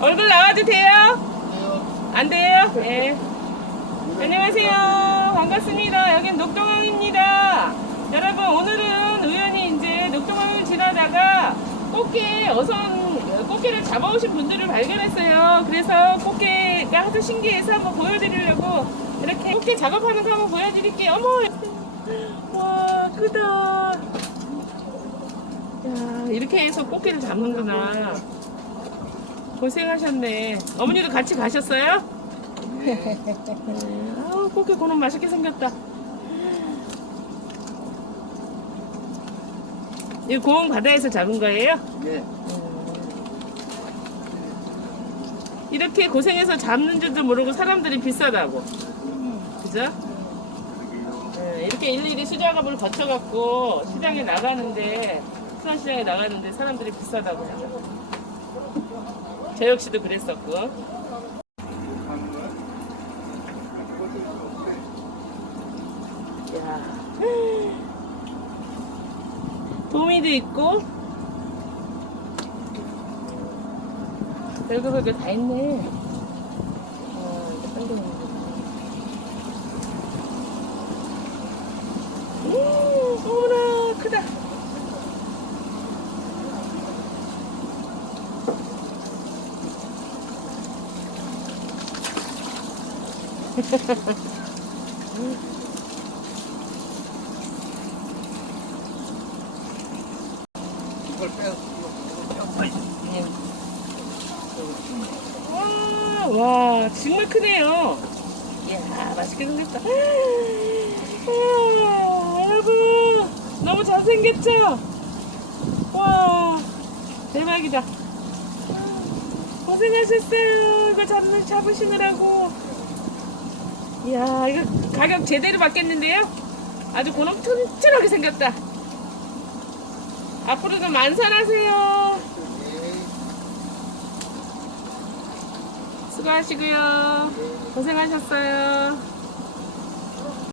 얼굴 나와도 돼요? 안 돼요? 네. 안녕하세요. 반갑습니다. 여긴 녹동항입니다. 여러분, 오늘은 우연히 이제 녹동항을 지나다가 꽃게, 어선, 꽃게를 잡아오신 분들을 발견했어요. 그래서 꽃게가 아주 신기해서 한번 보여드리려고 이렇게 꽃게 작업하는 거 한번 보여드릴게요. 어머! 와, 크다. 야, 이렇게 해서 꽃게를 잡는구나. 고생하셨네. 어머니도 같이 가셨어요? 아우, 꽃게 고놈 맛있게 생겼다. 이 고흥 바다에서 잡은 거예요? 네. 이렇게 고생해서 잡는 줄도 모르고 사람들이 비싸다고. 그죠? 네, 이렇게 일일이 수작업을 거쳐갖고 시장에 나가는데, 수산시장에 나가는데 사람들이 비싸다고 하죠. 저 역시도 그랬었고. 야. 도미도 있고, 별거 별거 다 있네. 어, 이제 빨리 먹는 거. 음, 어머나, 크다. 이걸 빼서 와, 와, 정말 크네요. 이야, 맛있게 생겼다. 와, 여러분, 너무 잘생겼죠? 와, 대박이다. 고생하셨어요. 이거 잡, 잡으시느라고. 이야, 이거 가격 제대로 받겠는데요? 아주 고놈 튼튼하게 생겼다. 앞으로도 만선하세요. 수고하시고요. 고생하셨어요.